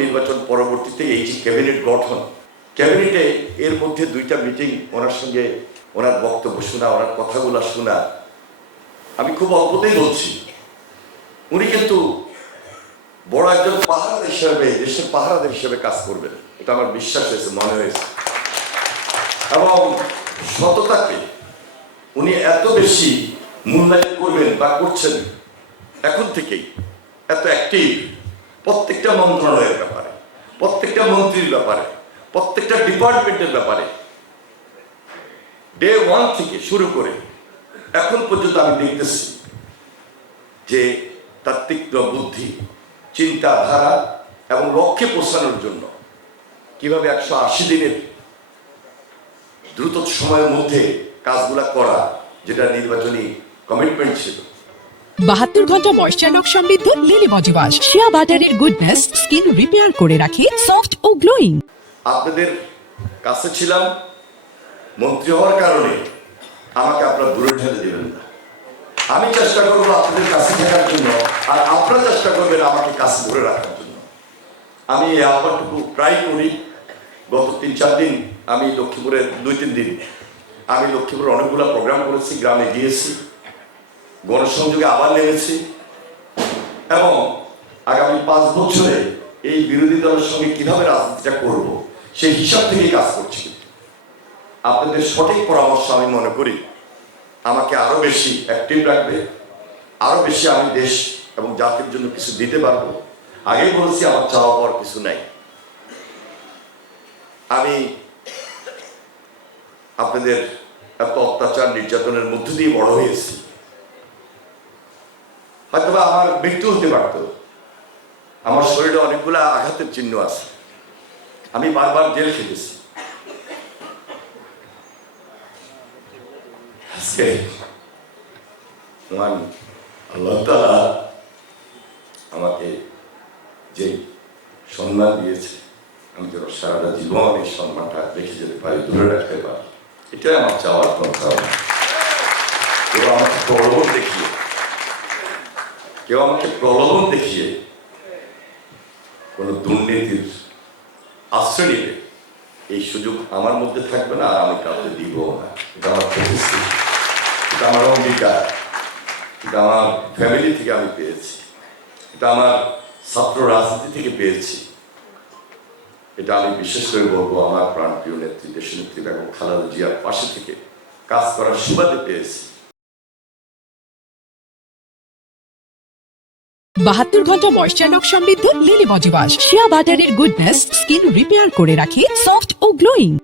নির্বাচন পরবর্তীতে এই যে ক্যাবিনেট গঠন, ক্যাবিনেটে এর মধ্যে 2টা মিটিং, ওনার সঙ্গে ওনার বক্তব্য শোনা, ওনার কথাগুলো শোনা, আমি খুব অল্পতেই বলছি উনি কিন্তু বড় একজন পাহারাদার হিসেবে, দেশের পাহারাদার হিসেবে কাজ করবেন, এটা আমার বিশ্বাস হয়েছে, মনে হয়েছে। এবং সততাকে উনি এত বেশি মূল্যায়ন করবেন বা করছেন এখন থেকেই, এত অ্যাক্টিভ প্রত্যেকটা মন্ত্রণালয়ের ব্যাপারে, প্রত্যেকটা মন্ত্রীর ব্যাপারে, প্রত্যেকটা ডিপার্টমেন্টের ব্যাপারে, ডে 1 থেকে শুরু করে এখন পর্যন্ত আমি দেখতেছি যে তার তীক্ষ্ণ বুদ্ধি, চিন্তাধারা এবং লক্ষ্যে পৌঁছানোর জন্য কিভাবে 180 দিনের দ্রুত সময়ের মধ্যে কাজগুলা করা, যেটা নির্বাচনী কমিটমেন্ট ছিল। 72 ঘন্টা ময়েশ্চার লক সমৃদ্ধ লিলি বডি ওয়াশ, শিয়া বাটারের গুডনেস স্কিন রিপেয়ার করে রাখে সফট ও গ্লোয়িং। আপনাদের কাছে ছিলাম, মন্ত্রী হওয়ার কারণে আমাকে আপনারা দূরে ঠেলে দেবেন না। আমি চেষ্টা করবো আপনাদের কাছে থাকার জন্য, আর আপনারা চেষ্টা করবেন আমাকে কাছে ধরে রাখার জন্য। আমি এই আহ্বানটুকু ট্রাই করি। গত 3-4 দিন আমি লক্ষ্মীপুরের 2-3 দিন আমি লক্ষ্মীপুরের অনেকগুলো প্রোগ্রাম করেছি, গ্রামে গিয়েছি, গণসংযোগে আবার নেমেছি, এবং আগামী 5 বছরে এই বিরোধী দলের সঙ্গে কিভাবে রাজনীতিটা করব সেই হিসাব থেকেই কাজ করছি। আপনাদের সঠিক পরামর্শ আমি মনে করি আমাকে আরো বেশি অ্যাক্টিভ রাখবে, আরো বেশি আমি দেশ এবং জাতির জন্য কিছু দিতে পারবো। আগেই বলেছি আমার চাওয়া পাওয়ার কিছু নাই। আমি আপনাদের এত অত্যাচার নির্যাতনের মধ্য দিয়ে বড় হয়েছি, হয়তো আমার মৃত্যু হতে পারত, আমার শরীরে অনেকগুলো আঘাতের চিহ্ন আছে, আমি বারবার জেল খেটেছি। আজকে আল্লাহ তাআলা আমাকে যে সম্মান দিয়েছে, আমি যেন সারাটা জীবন এই সম্মানটা রেখে যেতে পারি, ধরে রাখতে পারি, এটাই আমার চাওয়ার কথা। কেউ আমাকে প্রলোভন দেখিয়ে কোনো দুর্নীতির আশ্রয় নিলে এই সুযোগ আমার মধ্যে থাকবে না, আর আমি কাউকে দিব না। এটা আমার প্রতিশ্রুতি, এটা আমার অঙ্গীকার, এটা আমার ফ্যামিলি থেকে আমি পেয়েছি, এটা আমার ছাত্র রাজনীতি থেকে পেয়েছি। এটা আমি বিশেষ করে বলবো আমার প্রাণপ্রিয় নেত্রী, দেশনেত্রী বেগম খালেদা জিয়ার পাশে থেকে কাজ করার সুবাদে পেয়েছি। 72 ঘন্টা ময়েশ্চার লক সমৃদ্ধ লিলি বডি ওয়াশ, শিয়া বাটারের গুডনেস স্কিন রিপেয়ার করে রাখে সফট ও গ্লোয়িং।